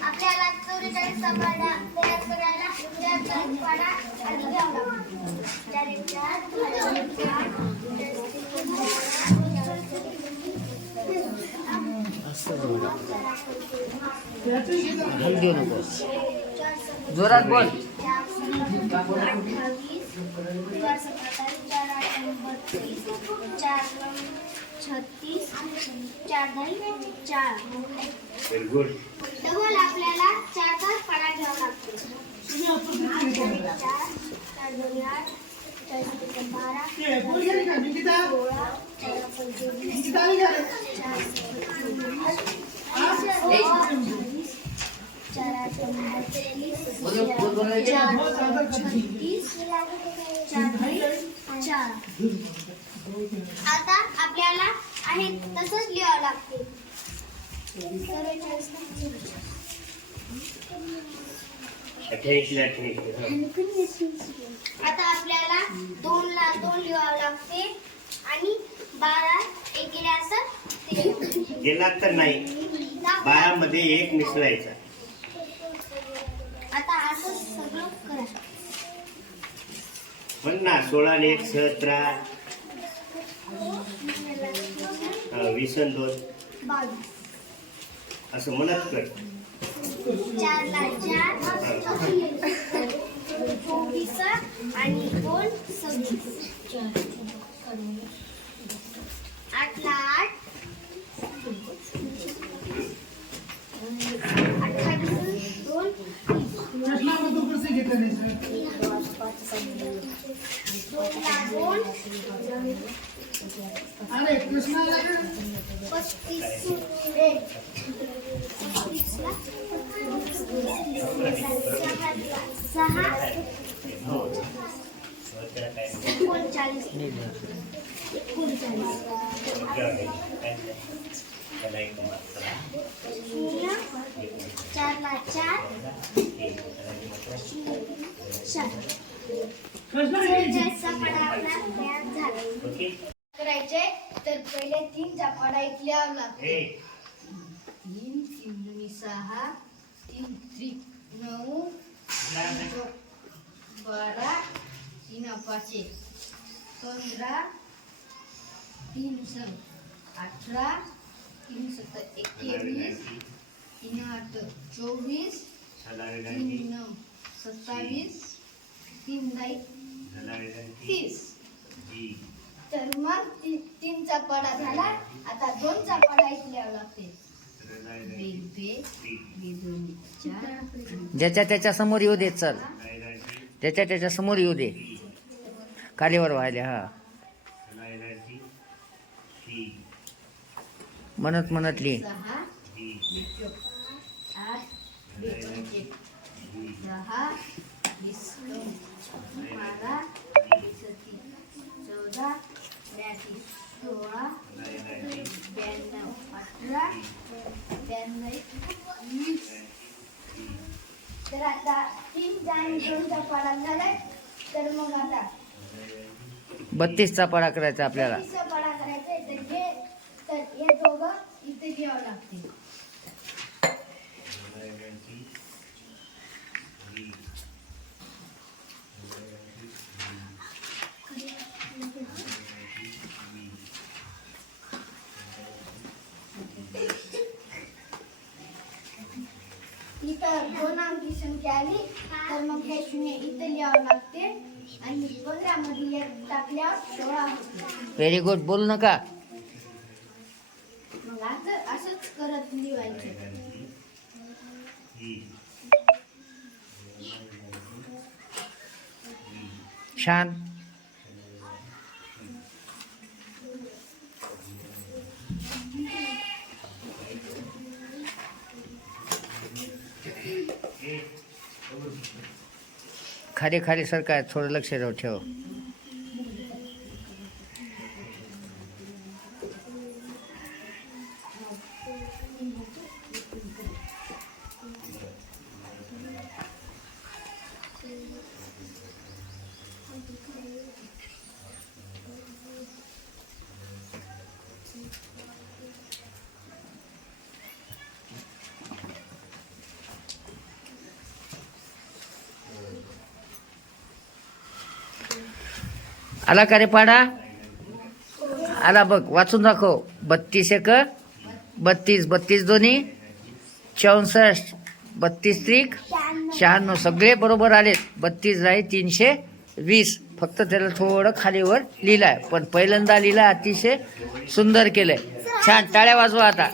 आपल्याला चौवेचाळीसचा पाढा तयार करायला चार चार आधी घ्यावा चार जोरात बोल. चार सत्ता अठ्ठावीस चार सत्ता चार आठ बत्तीस चार नऊ छत्तीस चार दही चार व्हेरी गुड डबल आपल्याला चार तास पाडा घ्यावा लागतो चार चार दोन आठ चार सत्ते बारा सोळा चार पंचवीस चार अठ्ठावीस चार आठ बत्तीस चार छत्तीस चार दही चार आता आपल्याला आहे तसंच लिहावं लागते आता आपल्याला दोन ला दोन लिहावं लागते आणि बारा एक गेले असं. गेला तर नाही दाखवा. बारामध्ये एक मिसळायचा आता असं सगळं करा म्हण ना सोळा एक सतरा अं, वीस आणि दोन. बावीस. असं म्हणत कर. चार चोवीस आणि दोन सव्वीस. आठ ला आठ. अठ्ठावीस दोन दोन ला दोन. पस्तीस एक सहा एकोणचाळीस शून्य चारला चार चार करायचे तर पहिले तीन चापाडा इथले लागते तीन तीन सहा तीन त्रिक नऊ बारा तीन पाचे पंधरा तीन सग अठरा तीन सत्ता एकवीस तीन आठ चोवीस तीन नऊ सत्तावीस तीन दहा तीस. तर मग ती तीन चपाडा झाला. आता दोन चपाडा इथे लिहावं लागते. ज्याच्या त्याच्यासमोर येऊ दे चल. त्याच्या त्याच्यासमोर येऊ दे. कालीवर व्हायले हा. म्हणत म्हणत लिही. सहा चौक आठ बेचाळीस दहा वीस दोन बारा वीस तीन चौदा ब्याऐंशी सोळा ब्याण्णव अठरा ब्याण्णव वीस. तर आता तीन आणि दोनचा पाडा झालाय तर मग आता बत्तीसचा पाडा करायचा आपल्याला बत्तीसचा पाडा करायचा आहे तर हे तर हे दोघं इथे घ्यावं लागते इथं दोन अंकी संख्या आली तर मग हे शून्य इथं लिहावं लागते. आणि पंधरामध्ये एक टाकल्यावर सोळा होते. व्हेरी गुड बोलू नका. मग असं असंच करत लिहायचं. शांत. खाली खाली सरकार थोडं लक्ष ठेव. आला का रे पाडा? आला बघ वाचून दाखव. बत्तीस एक बत्तीस बत्तीस दोन्ही चौसष्ट बत्तीस त्रिक शहाण्णव. सगळे बरोबर आलेत. बत्तीस राही तीनशे वीस. फक्त त्याला थोडं खालीवर लिहिलं आहे पण पहिल्यांदा लिहिलं अतिशय सुंदर केलंय. छान टाळ्या वाजवा आता.